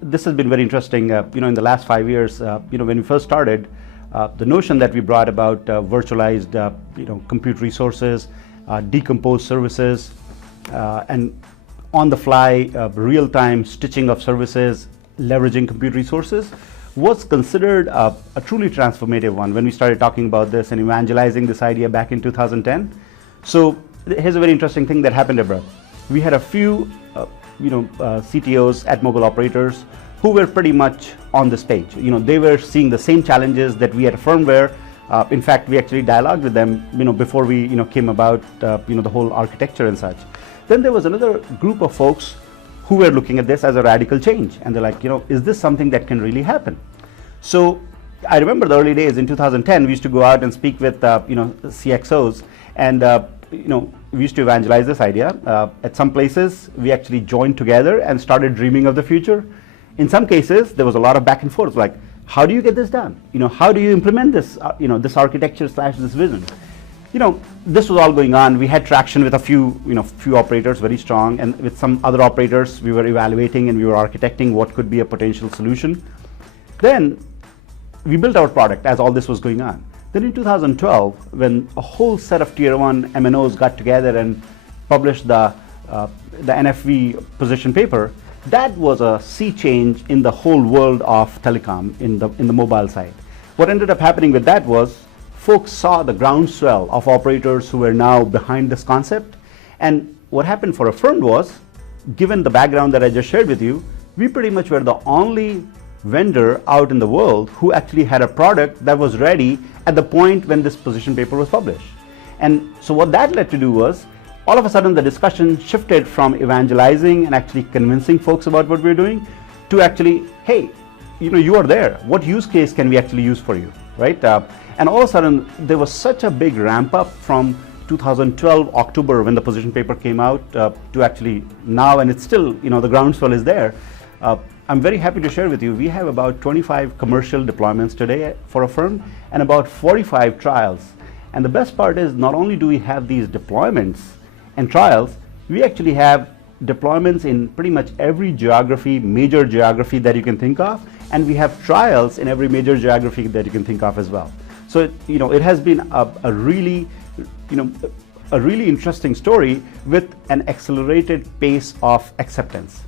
This has been very interesting. In the last 5 years, when we first started, the notion that we brought about virtualized, compute resources, decomposed services, and on-the-fly, real-time stitching of services, leveraging compute resources, was considered a truly transformative one when we started talking about this and evangelizing this idea back in 2010. So here's a very interesting thing that happened, Abra. We had a few CTOs at mobile operators who were pretty much on this page. They were seeing the same challenges that we at Affirmed were. In fact, we actually dialogued with them, before we, came about, the whole architecture and such. Then there was another group of folks who were looking at this as a radical change. And they're like, is this something that can really happen? So I remember the early days in 2010, we used to go out and speak with, CXOs, and, we used to evangelize this idea. At some places, we actually joined together and started dreaming of the future. In some cases, there was a lot of back and forth, like, how do you get this done? How do you implement this, this architecture / this vision? This was all going on. We had traction with a few operators, very strong, and with some other operators, we were evaluating and we were architecting what could be a potential solution. Then we built our product as all this was going on. Then in 2012, when a whole set of tier 1 MNOs got together and published the NFV position paper, that was a sea change in the whole world of telecom in the mobile side. What ended up happening with that was folks saw the groundswell of operators who were now behind this concept. And what happened for Affirmed was, given the background that I just shared with you, we pretty much were the only vendor out in the world who actually had a product that was ready at the point when this position paper was published. And so what that led to do was, all of a sudden the discussion shifted from evangelizing and actually convincing folks about what we're doing to actually, hey, you are there. What use case can we actually use for you, right? And all of a sudden there was such a big ramp up from 2012 October when the position paper came out to actually now, and it's still, the groundswell is there. I'm very happy to share with you, we have about 25 commercial deployments today for Affirmed and about 45 trials. And the best part is, not only do we have these deployments and trials, we actually have deployments in pretty much every geography, major geography that you can think of, and we have trials in every major geography that you can think of as well. So it has been a really interesting story with an accelerated pace of acceptance.